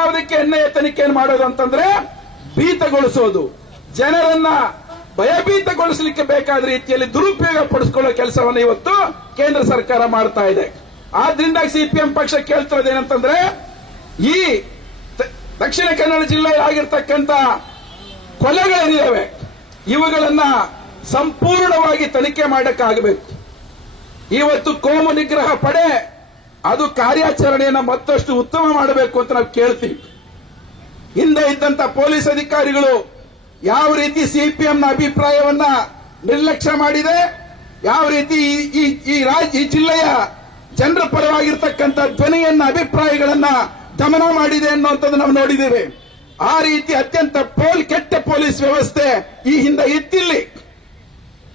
ಯಾವುದಕ್ಕೆ ಎನ್ಐಎ ತನಿಖೆಯನ್ನು ಮಾಡೋದು ಅಂತಂದ್ರೆ ಭೀತಗೊಳಿಸೋದು, ಜನರನ್ನ ಭಯಭೀತಗೊಳಿಸಲಿಕ್ಕೆ ಬೇಕಾದ ರೀತಿಯಲ್ಲಿ ದುರುಪಯೋಗ ಪಡಿಸಿಕೊಳ್ಳೋ ಕೆಲಸವನ್ನು ಇವತ್ತು ಕೇಂದ್ರ ಸರ್ಕಾರ ಮಾಡ್ತಾ ಇದೆ. ಆದ್ರಿಂದ ಸಿಪಿಎಂ ಪಕ್ಷ ಕೇಳ್ತಿರೋದೇನಂತಂದ್ರೆ ಈ ದಕ್ಷಿಣ ಕನ್ನಡ ಜಿಲ್ಲೆಯಲ್ಲಿ ಆಗಿರ್ತಕ್ಕಂಥ ಕೊಲೆಗಳೇನಿದಾವೆ ಇವುಗಳನ್ನ ಸಂಪೂರ್ಣವಾಗಿ ತನಿಖೆ ಮಾಡಕ್ಕಾಗಬೇಕು. ಇವತ್ತು ಕೋಮು ನಿಗ್ರಹ ಪಡೆ ಅದು ಕಾರ್ಯಾಚರಣೆಯನ್ನು ಮತ್ತಷ್ಟು ಉತ್ತಮ ಮಾಡಬೇಕು ಅಂತ ನಾವು ಕೇಳ್ತೀವಿ. ಹಿಂದೆ ಇದ್ದಂತ ಪೊಲೀಸ್ ಅಧಿಕಾರಿಗಳು ಯಾವ ರೀತಿ ಸಿಪಿಎಂನ ಅಭಿಪ್ರಾಯವನ್ನ ನಿರ್ಲಕ್ಷ್ಯ ಮಾಡಿದೆ, ಯಾವ ರೀತಿ ಈ ಜಿಲ್ಲೆಯ ಜನರ ಪರವಾಗಿರ್ತಕ್ಕಂಥ ಧ್ವನಿಯನ್ನ ಅಭಿಪ್ರಾಯಗಳನ್ನ ದಮನ ಮಾಡಿದೆ ಅನ್ನುವಂಥದ್ದು ನಾವು ನೋಡಿದ್ದೇವೆ. ಆ ರೀತಿ ಅತ್ಯಂತ ಕೆಟ್ಟ ಪೊಲೀಸ್ ವ್ಯವಸ್ಥೆ ಈ ಹಿಂದೆ ಇತ್ತಿಲ್ಲಿ.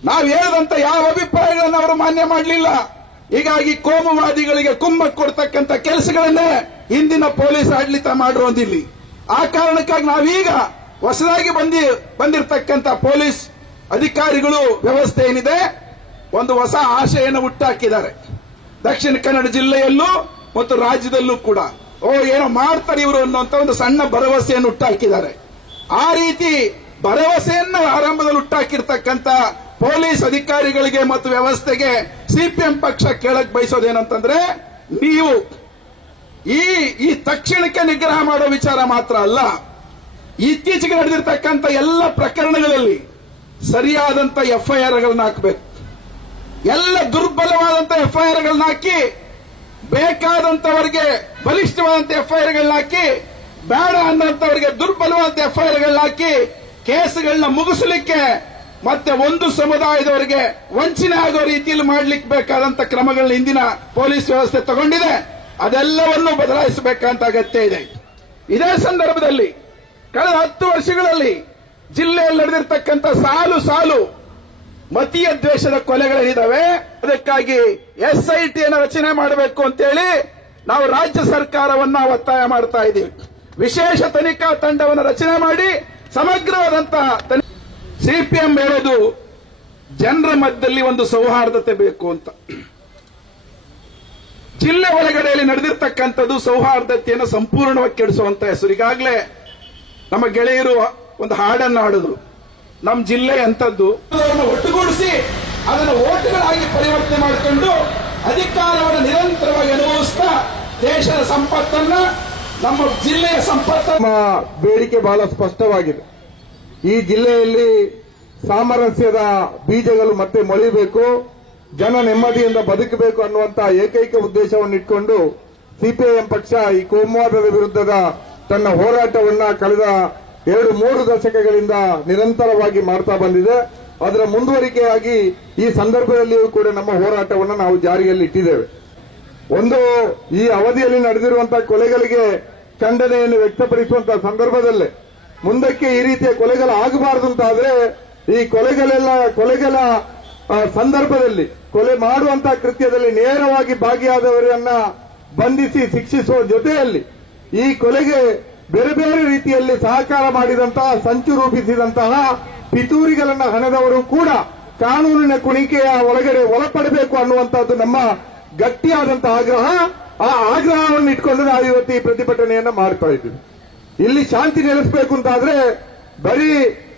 ನಾವು ಹೇಳಿದಂತ ಯಾವ ಅಭಿಪ್ರಾಯಗಳನ್ನು ಅವರು ಮಾನ್ಯ ಮಾಡಲಿಲ್ಲ. ಹೀಗಾಗಿ ಕೋಮುವಾದಿಗಳಿಗೆ ಕುಮ್ಮಕ್ಕು ಕೊಡ್ತಕ್ಕಂಥ ಕೆಲಸಗಳನ್ನೇ ಹಿಂದಿನ ಪೊಲೀಸ್ ಆಡಳಿತ ಮಾಡಿರೋದಿಲ್ಲ. ಆ ಕಾರಣಕ್ಕಾಗಿ ನಾವೀಗ ಹೊಸದಾಗಿ ಬಂದಿರತಕ್ಕಂಥ ಪೊಲೀಸ್ ಅಧಿಕಾರಿಗಳು ವ್ಯವಸ್ಥೆ ಏನಿದೆ ಒಂದು ಹೊಸ ಆಶೆಯನ್ನು ಹುಟ್ಟಾಕಿದ್ದಾರೆ. ದಕ್ಷಿಣ ಕನ್ನಡ ಜಿಲ್ಲೆಯಲ್ಲೂ ಮತ್ತು ರಾಜ್ಯದಲ್ಲೂ ಕೂಡ ಏನೋ ಮಾಡ್ತಾರೆ ಇವರು ಅನ್ನುವಂತ ಒಂದು ಸಣ್ಣ ಭರವಸೆಯನ್ನು ಹುಟ್ಟಾಕಿದ್ದಾರೆ. ಆ ರೀತಿ ಭರವಸೆಯನ್ನು ಆರಂಭದಲ್ಲಿ ಹುಟ್ಟಾಕಿರ್ತಕ್ಕಂಥ ಪೊಲೀಸ್ ಅಧಿಕಾರಿಗಳಿಗೆ ಮತ್ತು ವ್ಯವಸ್ಥೆಗೆ ಸಿಪಿಎಂ ಪಕ್ಷ ಕೇಳಕ್ ಬಯಸೋದೇನಂತಂದ್ರೆ, ನೀವು ಈ ತಕ್ಷಣಕ್ಕೆ ನಿಗ್ರಹ ಮಾಡೋ ವಿಚಾರ ಮಾತ್ರ ಅಲ್ಲ, ಇತ್ತೀಚೆಗೆ ನಡೆದಿರ್ತಕ್ಕಂಥ ಎಲ್ಲ ಪ್ರಕರಣಗಳಲ್ಲಿ ಸರಿಯಾದಂತ ಎಫ್ಐಆರ್ಗಳನ್ನ ಹಾಕಬೇಕು. ಎಲ್ಲ ದುರ್ಬಲವಾದಂತ ಎಫ್ಐಆರ್ಗಳನ್ನ ಹಾಕಿ ಬೇಕಾದಂತವರಿಗೆ ಬಲಿಷ್ಠವಾದಂತ ಎಫ್ಐಆರ್ಗಳನ್ನ ಹಾಕಿ ಬೇಡ ಅನ್ನೋಂಥವರಿಗೆ ದುರ್ಬಲವಾದಂತ ಎಫ್ಐಆರ್ಗಳನ್ನ ಹಾಕಿ ಕೇಸುಗಳನ್ನ ಮುಗಿಸಲಿಕ್ಕೆ ಮತ್ತೆ ಒಂದು ಸಮುದಾಯದವರಿಗೆ ವಂಚನೆ ಆಗೋ ರೀತಿಯಲ್ಲಿ ಮಾಡಲಿಕ್ಕೆ ಬೇಕಾದಂತ ಕ್ರಮಗಳನ್ನ ಇಂದಿನ ಪೊಲೀಸ್ ವ್ಯವಸ್ಥೆ ತಗೊಂಡಿದೆ. ಅದೆಲ್ಲವನ್ನೂ ಬದಲಾಯಿಸಬೇಕಂತ ಅಗತ್ಯ ಇದೆ. ಇದೇ ಸಂದರ್ಭದಲ್ಲಿ ಕಳೆದ 10 ವರ್ಷಗಳಲ್ಲಿ ಜಿಲ್ಲೆಯಲ್ಲಿ ನಡೆದಿರ್ತಕ್ಕಂಥ ಸಾಲು ಮತೀಯ ದ್ವೇಷದ ಕೊಲೆಗಳೇನಿದ್ದಾವೆ ಅದಕ್ಕಾಗಿ ಎಸ್ಐಟಿಯನ್ನು ರಚನೆ ಮಾಡಬೇಕು ಅಂತೇಳಿ ನಾವು ರಾಜ್ಯ ಸರ್ಕಾರವನ್ನ ಒತ್ತಾಯ ಮಾಡ್ತಾ ಇದ್ದೀವಿ. ವಿಶೇಷ ತನಿಖಾ ತಂಡವನ್ನು ರಚನೆ ಮಾಡಿ ಸಮಗ್ರವಾದಂತಹ ಸಿಪಿಎಂ ಹೇಳೋದು ಜನರ ಮಧ್ಯದಲ್ಲಿ ಒಂದು ಸೌಹಾರ್ದತೆ ಬೇಕು ಅಂತ. ಜಿಲ್ಲೆ ಒಳಗಡೆಯಲ್ಲಿ ನಡೆದಿರ್ತಕ್ಕಂಥದ್ದು ಸೌಹಾರ್ದತೆಯನ್ನು ಸಂಪೂರ್ಣವಾಗಿ ಕೆಡಿಸುವಂತ ಹೆಸರು. ಈಗಾಗಲೇ ನಮ್ಮ ಗೆಳೆಯರು ಒಂದು ಹಾಡನ್ನು ಹಾಡಿದ್ರು, ನಮ್ಮ ಜಿಲ್ಲೆ ಎಂಥದ್ದು ಒಟ್ಟುಗೂಡಿಸಿ ಅದನ್ನು ಓಟುಗಳಾಗಿ ಪರಿವರ್ತನೆ ಮಾಡಿಕೊಂಡು ಅಧಿಕಾರವನ್ನು ನಿರಂತರವಾಗಿ ಅನುಭವಿಸ್ತಾ ದೇಶದ ಸಂಪತ್ತನ್ನ ನಮ್ಮ ಜಿಲ್ಲೆಯ ಸಂಪತ್ತನ್ನ ಬೇಡಿಕೆ ಬಹಳ ಸ್ಪಷ್ಟವಾಗಿದೆ. ಈ ಜಿಲ್ಲೆಯಲ್ಲಿ ಸಾಮರಸ್ಯದ ಬೀಜಗಳು ಮತ್ತೆ ಮೊಳೆಯಬೇಕು, ಜನ ನೆಮ್ಮದಿಯಿಂದ ಬದುಕಬೇಕು ಅನ್ನುವಂತ ಏಕೈಕ ಉದ್ದೇಶವನ್ನು ಇಟ್ಕೊಂಡು ಸಿಪಿಐಎಂ ಪಕ್ಷ ಈ ಕೋಮುವಾದದ ವಿರುದ್ಧದ ತನ್ನ ಹೋರಾಟವನ್ನ ಕಳೆದ 2-3 ದಶಕಗಳಿಂದ ನಿರಂತರವಾಗಿ ಮಾಡ್ತಾ ಬಂದಿದೆ. ಅದರ ಮುಂದುವರಿಕೆಯಾಗಿ ಈ ಸಂದರ್ಭದಲ್ಲಿಯೂ ಕೂಡ ನಮ್ಮ ಹೋರಾಟವನ್ನು ನಾವು ಜಾರಿಯಲ್ಲಿ ಇಟ್ಟಿದ್ದೇವೆ. ಒಂದು ಈ ಅವಧಿಯಲ್ಲಿ ನಡೆದಿರುವಂತಹ ಕೊಲೆಗಳಿಗೆ ಖಂಡನೆಯನ್ನು ವ್ಯಕ್ತಪಡಿಸುವಂತಹ ಸಂದರ್ಭದಲ್ಲೇ ಮುಂದಕ್ಕೆ ಈ ರೀತಿಯ ಕೊಲೆಗಳು ಆಗಬಾರದು ಅಂತಾದ್ರೆ ಈ ಕೊಲೆಗಳ ಸಂದರ್ಭದಲ್ಲಿ ಕೊಲೆ ಮಾಡುವಂತಹ ಕೃತ್ಯದಲ್ಲಿ ನೇರವಾಗಿ ಭಾಗಿಯಾದವರನ್ನ ಬಂಧಿಸಿ ಶಿಕ್ಷಿಸುವ ಜೊತೆಯಲ್ಲಿ ಈ ಕೊಲೆಗೆ ಬೇರೆ ಬೇರೆ ರೀತಿಯಲ್ಲಿ ಸಹಕಾರ ಮಾಡಿದಂತಹ ಸಂಚು ರೂಪಿಸಿದಂತಹ ಪಿತೂರಿಗಳನ್ನ ಹಣದವರು ಕೂಡ ಕಾನೂನಿನ ಕುಣಿಕೆಯ ಒಳಗಡೆ ಒಳಪಡಬೇಕು ಅನ್ನುವಂತಹದ್ದು ನಮ್ಮ ಗಟ್ಟಿಯಾದಂತಹ ಆಗ್ರಹ. ಆ ಆಗ್ರಹವನ್ನು ಇಟ್ಕೊಂಡು ನಾವು ಇವತ್ತು ಈ ಪ್ರತಿಭಟನೆಯನ್ನ ಮಾಡ್ತಾ ಇದ್ದೀವಿ. ಇಲ್ಲಿ ಶಾಂತಿ ನೆಲೆಸಬೇಕು ಅಂತಾದ್ರೆ ಬರೀ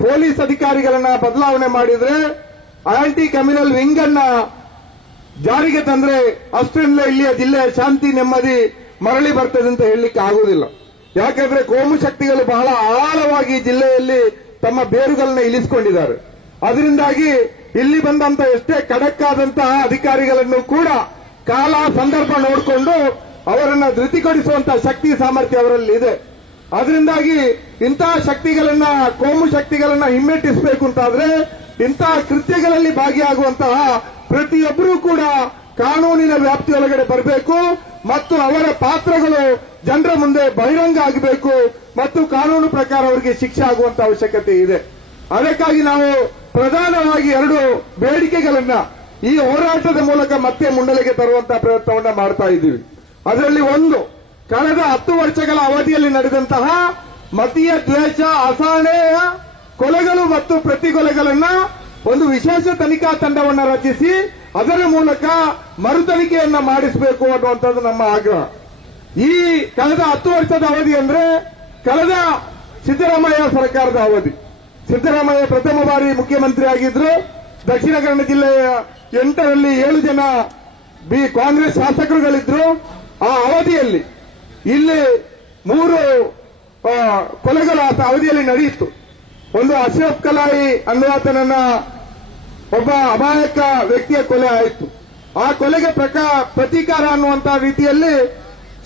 ಪೊಲೀಸ್ ಅಧಿಕಾರಿಗಳನ್ನ ಬದಲಾವಣೆ ಮಾಡಿದ್ರೆ, ಆಂಟಿ ಕ್ರಿಮಿನಲ್ ವಿಂಗ್ ಅನ್ನ ಜಾರಿಗೆ ತಂದ್ರೆ ಅಷ್ಟರಲ್ಲೇ ಇಲ್ಲಿಯ ಜಿಲ್ಲೆಯ ಶಾಂತಿ ನೆಮ್ಮದಿ ಮರಳಿ ಬರ್ತದೆ ಅಂತ ಹೇಳಲಿಕ್ಕೆ ಆಗುವುದಿಲ್ಲ. ಯಾಕಂದ್ರೆ ಕೋಮು ಶಕ್ತಿಗಳು ಬಹಳ ಆಳವಾಗಿ ಜಿಲ್ಲೆಯಲ್ಲಿ ತಮ್ಮ ಬೇರುಗಳನ್ನ ಇಳಿಸಿಕೊಂಡಿದ್ದಾರೆ. ಅದರಿಂದಾಗಿ ಇಲ್ಲಿ ಬಂದಂತ ಎಷ್ಟೇ ಖಡಕ್ ಆದಂತಹ ಅಧಿಕಾರಿಗಳನ್ನು ಕೂಡ ಕಾಲ ಸಂದರ್ಭ ನೋಡಿಕೊಂಡು ಅವರನ್ನ ಧೃತಿಗೊಳಿಸುವಂತಹ ಶಕ್ತಿ ಸಾಮರ್ಥ್ಯ ಅವರಲ್ಲಿ ಇದೆ. ಅದರಿಂದಾಗಿ ಇಂತಹ ಶಕ್ತಿಗಳನ್ನ ಕೋಮು ಶಕ್ತಿಗಳನ್ನ ಹಿಮ್ಮೆಟ್ಟಿಸಬೇಕು ಅಂತಾದ್ರೆ ಇಂತಹ ಕೃತ್ಯಗಳಲ್ಲಿ ಭಾಗಿಯಾಗುವಂತಹ ಪ್ರತಿಯೊಬ್ಬರೂ ಕೂಡ ಕಾನೂನಿನ ವ್ಯಾಪ್ತಿಯೊಳಗಡೆ ಬರಬೇಕು ಮತ್ತು ಅವರ ಪಾತ್ರಗಳು ಜನರ ಮುಂದೆ ಬಹಿರಂಗ ಆಗಬೇಕು ಮತ್ತು ಕಾನೂನು ಪ್ರಕಾರ ಅವರಿಗೆ ಶಿಕ್ಷೆ ಆಗುವಂತ ಅವಶ್ಯಕತೆ ಇದೆ. ಅದಕ್ಕಾಗಿ ನಾವು ಪ್ರಧಾನವಾಗಿ 2 ಬೇಡಿಕೆಗಳನ್ನ ಈ ಹೋರಾಟದ ಮೂಲಕ ಮತ್ತೆ ಮುನ್ನೆಲೆಗೆ ತರುವಂತಹ ಪ್ರಯತ್ನವನ್ನ ಮಾಡ್ತಾ ಇದ್ದೀವಿ. ಅದರಲ್ಲಿ ಒಂದು, ಕಳೆದ 10 ವರ್ಷಗಳ ಅವಧಿಯಲ್ಲಿ ನಡೆದಂತಹ ಮತೀಯ ದ್ವೇಷ, ಅಸಹನೆಯ ಕೊಲೆಗಳು ಮತ್ತು ಪ್ರತಿಕೊಲೆಗಳನ್ನ ಒಂದು ವಿಶೇಷ ತನಿಖಾ ತಂಡವನ್ನು ರಚಿಸಿ ಅದರ ಮೂಲಕ ಮರುತನಿಖೆಯನ್ನ ಮಾಡಿಸಬೇಕು ಅನ್ನುವಂಥದ್ದು ನಮ್ಮ ಆಗ್ರಹ. ಈ ಕಳೆದ 10 ವರ್ಷದ ಅವಧಿ ಅಂದ್ರೆ ಕಳೆದ ಸಿದ್ದರಾಮಯ್ಯ ಸರ್ಕಾರದ ಅವಧಿ. ಸಿದ್ದರಾಮಯ್ಯ ಪ್ರಥಮ ಬಾರಿ ಮುಖ್ಯಮಂತ್ರಿ ಆಗಿದ್ರು. ದಕ್ಷಿಣ ಕನ್ನಡ ಜಿಲ್ಲೆಯ 8ರಲ್ಲಿ 7 ಜನ ಕಾಂಗ್ರೆಸ್ ಶಾಸಕರುಗಳಿದ್ರು. ಆ ಅವಧಿಯಲ್ಲಿ ಇಲ್ಲಿ 3 ಕೊಲೆಗಳು ಆ ಅವಧಿಯಲ್ಲಿ ನಡೆಯಿತು. ಒಂದು ಅಶ್ರಫ್ ಕಲಾಯಿ ಅನ್ನುವಾತನನ್ನ ಒಬ್ಬ ಅಮಾಯಕ ವ್ಯಕ್ತಿಯ ಕೊಲೆ ಆಯಿತು. ಆ ಕೊಲೆಗೆ ಪ್ರತೀಕಾರ ಅನ್ನುವಂತಹ ರೀತಿಯಲ್ಲಿ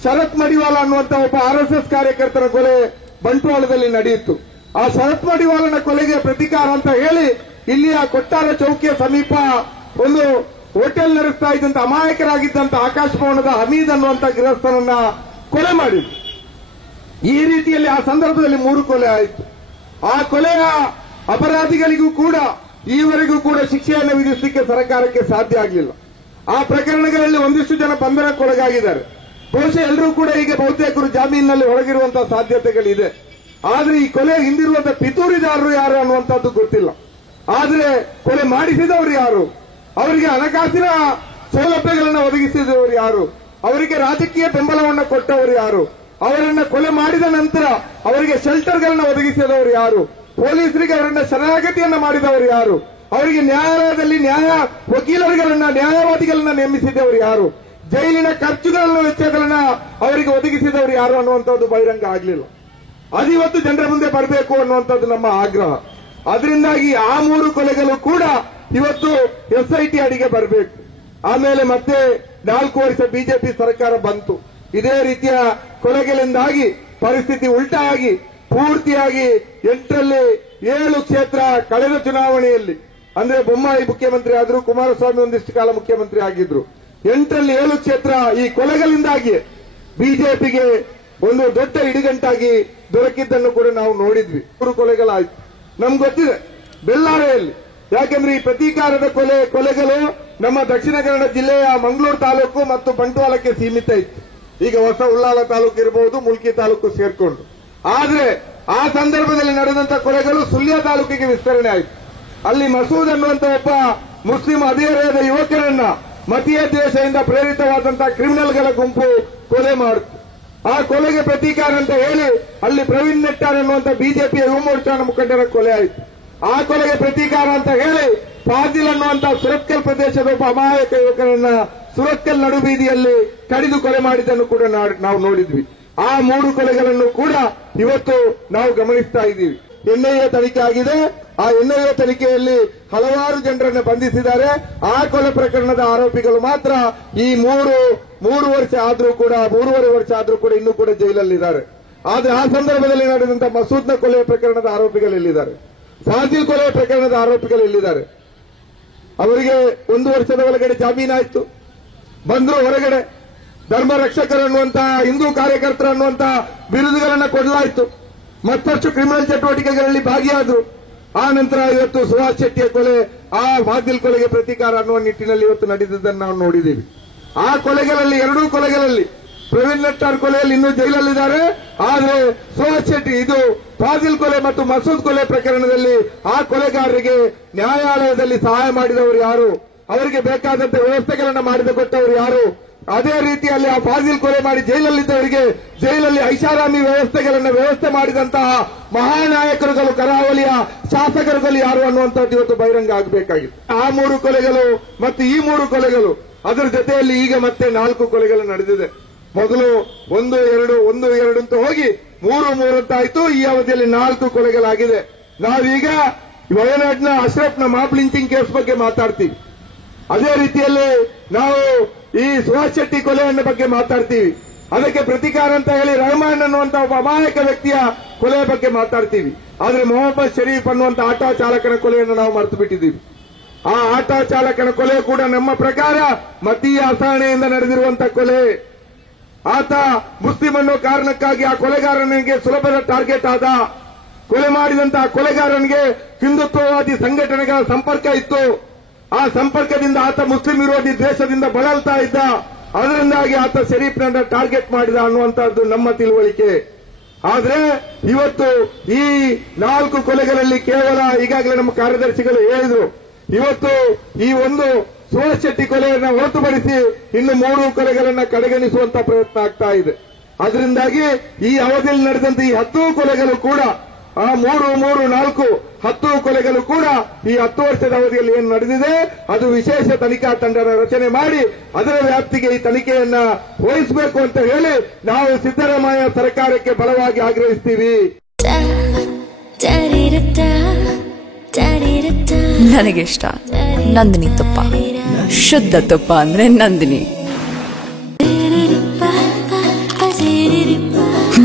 ಶರತ್ ಮಡಿವಾಳ ಅನ್ನುವಂತ ಒಬ್ಬ RSS ಕಾರ್ಯಕರ್ತರ ಕೊಲೆ ಬಂಟ್ವಾಳದಲ್ಲಿ ನಡೆಯಿತು. ಆ ಶರತ್ ಮಡಿವಾಳನ ಕೊಲೆಗೆ ಪ್ರತೀಕಾರ ಅಂತ ಹೇಳಿ ಇಲ್ಲಿಯ ಕೊಟ್ಟಾರ ಚೌಕಿಯ ಸಮೀಪ ಒಂದು ಹೋಟೆಲ್ ನಡೆಸ್ತಾ ಇದ್ದಂತ ಅಮಾಯಕರಾಗಿದ್ದಂತ ಆಕಾಶ ಭವನದ ಹಮೀದ್ ಅನ್ನುವಂತ ಗೃಹಸ್ಥನನ್ನ ಕೊಲೆ ಮಾಡಿದ್ರು. ಈ ರೀತಿಯಲ್ಲಿ ಆ ಸಂದರ್ಭದಲ್ಲಿ 3 ಕೊಲೆ ಆಯಿತು. ಆ ಕೊಲೆಯ ಅಪರಾಧಿಗಳಿಗೂ ಕೂಡ ಈವರೆಗೂ ಕೂಡ ಶಿಕ್ಷೆಯನ್ನು ವಿಧಿಸಲಿಕ್ಕೆ ಸರ್ಕಾರಕ್ಕೆ ಸಾಧ್ಯ ಆಗಲಿಲ್ಲ. ಆ ಪ್ರಕರಣಗಳಲ್ಲಿ ಒಂದಿಷ್ಟು ಜನ ಬಂಧನಕ್ಕೊಳಗಾಗಿದ್ದಾರೆ. ಬಹುಶಃ ಎಲ್ಲರೂ ಕೂಡ ಈಗ ಬಹುತೇಕರು ಜಾಮೀನಿನಲ್ಲಿ ಹೊರಗಿರುವಂತಹ ಸಾಧ್ಯತೆಗಳಿದೆ. ಆದ್ರೆ ಈ ಕೊಲೆ ಹಿಂದಿರುವಂತಹ ಪಿತೂರಿದಾರರು ಯಾರು ಅನ್ನುವಂಥದ್ದು ಗೊತ್ತಿಲ್ಲ. ಆದ್ರೆ ಕೊಲೆ ಮಾಡಿಸಿದವರು ಯಾರು, ಅವರಿಗೆ ಹಣಕಾಸಿನ ಸೌಲಭ್ಯಗಳನ್ನು ಒದಗಿಸಿದವರು ಯಾರು, ಅವರಿಗೆ ರಾಜಕೀಯ ಬೆಂಬಲವನ್ನು ಕೊಟ್ಟವರು ಯಾರು, ಅವರನ್ನ ಕೊಲೆ ಮಾಡಿದ ನಂತರ ಅವರಿಗೆ ಶೆಲ್ಟರ್ಗಳನ್ನು ಒದಗಿಸಿದವರು ಯಾರು, ಪೊಲೀಸರಿಗೆ ಅವರನ್ನ ಶರಣಾಗತಿಯನ್ನ ಮಾಡಿದವರು ಯಾರು, ಅವರಿಗೆ ನ್ಯಾಯಾಲಯದಲ್ಲಿ ನ್ಯಾಯವಾದಿಗಳನ್ನ ನೇಮಿಸಿದವರು ಯಾರು, ಜೈಲಿನ ಖರ್ಚುಗಳನ್ನು ವೆಚ್ಚಗಳನ್ನ ಅವರಿಗೆ ಒದಗಿಸಿದವರು ಯಾರು ಅನ್ನುವಂಥದ್ದು ಬಹಿರಂಗ ಆಗಲಿಲ್ಲ. ಅದು ಇವತ್ತು ಜನರ ಮುಂದೆ ಬರಬೇಕು ಅನ್ನುವಂಥದ್ದು ನಮ್ಮ ಆಗ್ರಹ. ಅದರಿಂದಾಗಿ ಆ 3 ಕೊಲೆಗಳು ಕೂಡ ಇವತ್ತು SIT ಅಡಿಗೆ ಬರಬೇಕು. ಆಮೇಲೆ ಮತ್ತೆ 4 ವರ್ಷ ಬಿಜೆಪಿ ಸರ್ಕಾರ ಬಂತು. ಇದೇ ರೀತಿಯ ಕೊಲೆಗಳಿಂದಾಗಿ ಪರಿಸ್ಥಿತಿ ಉಲ್ಟಾಗಿ ಪೂರ್ತಿಯಾಗಿ 8ರಲ್ಲಿ 7 ಕ್ಷೇತ್ರ ಕಳೆದ ಚುನಾವಣೆಯಲ್ಲಿ ಅಂದ್ರೆ ಬೊಮ್ಮಾಯಿ ಮುಖ್ಯಮಂತ್ರಿ ಆದ್ರು, ಕುಮಾರಸ್ವಾಮಿ ಒಂದಿಷ್ಟು ಕಾಲ ಮುಖ್ಯಮಂತ್ರಿ ಆಗಿದ್ರು. 8ರಲ್ಲಿ 7 ಕ್ಷೇತ್ರ ಈ ಕೊಲೆಗಳಿಂದಾಗಿ ಬಿಜೆಪಿಗೆ ಒಂದು ದೊಡ್ಡ ಇಡಿಗಂಟಾಗಿ ದೊರಕಿದ್ದನ್ನು ಕೂಡ ನಾವು ನೋಡಿದ್ವಿ. 3 ಕೊಲೆಗಳಾಯ್ತು. ನಮ್ಗೆ ಗೊತ್ತಿದೆ ಬೆಳ್ಳಾರೆಯಲ್ಲಿ, ಯಾಕೆಂದ್ರೆ ಈ ಪ್ರತೀಕಾರದ ಕೊಲೆಗಳು ನಮ್ಮ ದಕ್ಷಿಣ ಕನ್ನಡ ಜಿಲ್ಲೆಯ ಮಂಗಳೂರು ತಾಲೂಕು ಮತ್ತು ಬಂಟ್ವಾಳಕ್ಕೆ ಸೀಮಿತ ಇತ್ತು. ಈಗ ಹೊಸ ಉಳ್ಳಾಲ ತಾಲೂಕು ಇರಬಹುದು, ಮುಲ್ಕಿ ತಾಲೂಕು ಸೇರ್ಕೊಂಡು. ಆದ್ರೆ ಆ ಸಂದರ್ಭದಲ್ಲಿ ನಡೆದಂತಹ ಕೊಲೆಗಳು ಸುಳ್ಯ ತಾಲೂಕಿಗೆ ವಿಸ್ತರಣೆ ಆಯಿತು. ಅಲ್ಲಿ ಮಸೂದ್ ಅನ್ನುವಂತ ಒಬ್ಬ ಮುಸ್ಲಿಂ ಹದಿಹರೆಯದ ಯುವಕರನ್ನ ಮತೀಯ ದ್ವೇಷದಿಂದ ಪ್ರೇರಿತವಾದಂತಹ ಕ್ರಿಮಿನಲ್ಗಳ ಗುಂಪು ಕೊಲೆ ಮಾಡಿತು. ಆ ಕೊಲೆಗೆ ಪ್ರತೀಕಾರ ಅಂತ ಹೇಳಿ ಅಲ್ಲಿ ಪ್ರವೀಣ್ ನೆಟ್ಟಾರ್ ಅನ್ನುವಂತ ಬಿಜೆಪಿಯ ಯುವ ಮೋರ್ಚಾನ ಮುಖಂಡರ ಕೊಲೆ ಆಯಿತು. ಆ ಕೊಲೆಗೆ ಪ್ರತೀಕಾರ ಅಂತ ಹೇಳಿ ಫಾಜಿಲ್ ಅನ್ನುವಂತ ಸುರತ್ಕಲ್ ಪ್ರದೇಶದ ಒಬ್ಬ ಅಮಾಯಕ ಯುವಕರನ್ನ ಸುರತ್ಕಲ್ ನಡುಬೀದಿಯಲ್ಲಿ ಕಡಿದು ಕೊಲೆ ಮಾಡಿದ್ದನ್ನು ಕೂಡ ನಾವು ನೋಡಿದ್ವಿ. ಆ 3 ಕೊಲೆಗಳನ್ನು ಕೂಡ ಇವತ್ತು ನಾವು ಗಮನಿಸ್ತಾ ಇದ್ದೀವಿ. NIA ತನಿಖೆ ಆಗಿದೆ. ಆ NIA ತನಿಖೆಯಲ್ಲಿ ಹಲವಾರು ಜನರನ್ನು ಬಂಧಿಸಿದ್ದಾರೆ. ಆ ಕೊಲೆ ಪ್ರಕರಣದ ಆರೋಪಿಗಳು ಮಾತ್ರ ಈ 3 ವರ್ಷ ಆದ್ರೂ ಕೂಡ 3.5 ವರ್ಷ ಆದ್ರೂ ಕೂಡ ಇನ್ನೂ ಕೂಡ ಜೈಲಲ್ಲಿದ್ದಾರೆ. ಆದ್ರೆ ಆ ಸಂದರ್ಭದಲ್ಲಿ ನಡೆದಂತಹ ಮಸೂದ್ನ ಕೊಲೆ ಪ್ರಕರಣದ ಆರೋಪಿಗಳು ಎಲ್ಲಿದ್ದಾರೆ, ಫಾಜಿಲ್ ಕೊಲೆ ಪ್ರಕರಣದ ಆರೋಪಿಗಳು ಎಲ್ಲಿದ್ದಾರೆ? ಅವರಿಗೆ 1 ವರ್ಷದ ಒಳಗಡೆ ಜಾಮೀನಾಯ್ತು, ಬಂದ್ರು ಹೊರಗಡೆ. ಧರ್ಮ ರಕ್ಷಕರು ಅನ್ನುವಂತ ಹಿಂದೂ ಕಾರ್ಯಕರ್ತರು ಅನ್ನುವಂತ ಬಿರುದುಗಳನ್ನ ಕೊಡಲಾಯಿತು. ಮತ್ತಷ್ಟು ಕ್ರಿಮಿನಲ್ ಚಟುವಟಿಕೆಗಳಲ್ಲಿ ಭಾಗಿಯಾದ್ರು. ಆ ನಂತರ ಇವತ್ತು ಸುಹಾಸ್ ಶೆಟ್ಟಿಯ ಕೊಲೆ, ಆ ಫಾಜಿಲ್ ಕೊಲೆಗೆ ಪ್ರತೀಕಾರ ಅನ್ನುವ ನಿಟ್ಟಿನಲ್ಲಿ ಇವತ್ತು ನಡೆದಿದ್ದನ್ನು ನಾವು ನೋಡಿದ್ದೀವಿ. ಆ ಕೊಲೆಗಳಲ್ಲಿ 2 ಕೊಲೆಗಳಲ್ಲಿ ಪ್ರವೀಣ್ ನೆಟ್ಟಾರ್ ಕೊಲೆಯಲ್ಲಿ ಇನ್ನೂ ಜೈಲಲ್ಲಿದ್ದಾರೆ. ಆದರೆ ಸುಹಾಸ್ ಶೆಟ್ಟಿ ಇದು ಫಾಜಿಲ್ ಕೊಲೆ ಮತ್ತು ಮಸೂದ್ ಕೊಲೆ ಪ್ರಕರಣದಲ್ಲಿ ಆ ಕೊಲೆಗಾರರಿಗೆ ನ್ಯಾಯಾಲಯದಲ್ಲಿ ಸಹಾಯ ಮಾಡಿದವರು ಯಾರು, ಅವರಿಗೆ ಬೇಕಾದಂತೆ ವ್ಯವಸ್ಥೆಗಳನ್ನು ಮಾಡಿಕೊಟ್ಟವರು ಯಾರು, ಅದೇ ರೀತಿಯಲ್ಲಿ ಆ ಫಾಜಿಲ್ ಕೊಲೆ ಮಾಡಿ ಜೈಲಲ್ಲಿದ್ದವರಿಗೆ ಜೈಲಲ್ಲಿ ಐಷಾರಾಮಿ ವ್ಯವಸ್ಥೆ ಮಾಡಿದಂತಹ ಮಹಾನಾಯಕರುಗಳು, ಕರಾವಳಿಯ ಶಾಸಕರುಗಳು ಯಾರು ಅನ್ನುವಂಥದ್ದು ಇವತ್ತು ಬಹಿರಂಗ ಆಗಬೇಕಾಗಿತ್ತು. ಆ 3 ಕೊಲೆಗಳು ಮತ್ತು ಈ 3 ಕೊಲೆಗಳು, ಅದರ ಜೊತೆಯಲ್ಲಿ ಈಗ ಮತ್ತೆ 4 ಕೊಲೆಗಳು ನಡೆದಿದೆ. ಮೊದಲು 1, 2 ಅಂತ ಹೋಗಿ 3 ಅಂತಾಯ್ತು. ಈ ಅವಧಿಯಲ್ಲಿ 4 ಕೊಲೆಗಳಾಗಿದೆ. ನಾವೀಗ ವಯನಾಡ್ನ ಅಶ್ರಫ್ನ ಮಾಪ್ ಲಿಂಚಿಂಗ್ ಕೇಸ್ ಬಗ್ಗೆ ಮಾತಾಡ್ತೀವಿ. ಅದೇ ರೀತಿಯಲ್ಲಿ ನಾವು ಈ ಸುಹಾಸ್ ಶೆಟ್ಟಿ ಕೊಲೆಯ ಬಗ್ಗೆ ಮಾತಾಡ್ತೀವಿ. ಅದಕ್ಕೆ ಪ್ರತೀಕಾರ ಅಂತ ಹೇಳಿ ರೆಹಮಾನ್ ಅನ್ನುವಂತ ಒಬ್ಬ ಅಮಾಯಕ ವ್ಯಕ್ತಿಯ ಕೊಲೆಯ ಬಗ್ಗೆ ಮಾತಾಡ್ತೀವಿ. ಆದ್ರೆ ಮೊಹಮ್ಮದ್ ಶರೀಫ್ ಅನ್ನುವಂತ ಆಟೋ ಚಾಲಕನ ಕೊಲೆಯನ್ನು ನಾವು ಮರೆತು ಬಿಟ್ಟಿದ್ದೀವಿ. ಆ ಆಟೋ ಚಾಲಕನ ಕೊಲೆ ಕೂಡ ನಮ್ಮ ಪ್ರಕಾರ ಮತೀಯ ಅಸಹನೆಯಿಂದ ನಡೆದಿರುವಂತಹ ಕೊಲೆ. ಆತ ಮುಸ್ಲಿಂ ಅನ್ನೋ ಕಾರಣಕ್ಕಾಗಿ ಆ ಕೊಲೆಗಾರನಿಗೆ ಸುಲಭದ ಟಾರ್ಗೆಟ್ ಆದ. ಕೊಲೆ ಮಾಡಿದಂತಹ ಕೊಲೆಗಾರನಿಗೆ ಹಿಂದುತ್ವವಾದಿ ಸಂಘಟನೆಗಳ ಸಂಪರ್ಕ ಇತ್ತು. ಆ ಸಂಪರ್ಕದಿಂದ ಆತ ಮುಸ್ಲಿಂ ವಿರೋಧಿ ದ್ವೇಷದಿಂದ ಬಳಲ್ತಾ ಇದ್ದ. ಅದರಿಂದಾಗಿ ಆತ ಶರೀಫ್ನನ್ನ ಟಾರ್ಗೆಟ್ ಮಾಡಿದ ಅನ್ನುವಂತಹದ್ದು ನಮ್ಮ ತಿಳುವಳಿಕೆ. ಆದ್ರೆ ಇವತ್ತು ಈ 4 ಕೊಲೆಗಳಲ್ಲಿ ಕೇವಲ ಈಗಾಗಲೇ ನಮ್ಮ ಕಾರ್ಯದರ್ಶಿಗಳು ಹೇಳಿದ್ರು, ಇವತ್ತು ಈ ಒಂದು ಸುಹಾಸ್ ಶೆಟ್ಟಿ ಕೊಲೆಯನ್ನು ಹೊರತುಪಡಿಸಿ ಇನ್ನು 3 ಕೊಲೆಗಳನ್ನ ಕಡೆಗಣಿಸುವಂತ ಪ್ರಯತ್ನ ಆಗ್ತಾ ಇದೆ. ಅದರಿಂದಾಗಿ ಈ ಅವಧಿಯಲ್ಲಿ ನಡೆದಂತ ಈ 10 ಕೊಲೆಗಳು ಕೂಡ 10 ಕೊಲೆಗಳು ಕೂಡ ಈ 10 ವರ್ಷದ ಅವಧಿಯಲ್ಲಿ ಏನು ನಡೆದಿದೆ ಅದು ವಿಶೇಷ ತನಿಖಾ ತಂಡದ ರಚನೆ ಮಾಡಿ ಅದರ ವ್ಯಾಪ್ತಿಗೆ ಈ ತನಿಖೆಯನ್ನ ವಹಿಸಬೇಕು ಅಂತ ಹೇಳಿ ನಾವು ಸಿದ್ದರಾಮಯ್ಯ ಸರ್ಕಾರಕ್ಕೆ ಬಲವಾಗಿ ಆಗ್ರಹಿಸ್ತೀವಿ. ನನಗಿಷ್ಟ ನಂದಿನಿ ತುಪ್ಪ, ಶುದ್ಧ ತುಪ್ಪ ಅಂದ್ರೆ ನಂದಿನಿ.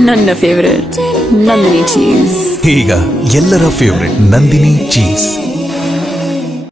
ನನ್ನ ಫೇವರೇಟ್ ನಂದಿನಿ ಚೀಸ್. ಈಗ ಎಲ್ಲರ ಫೇವರೇಟ್ ನಂದಿನಿ ಚೀಸ್.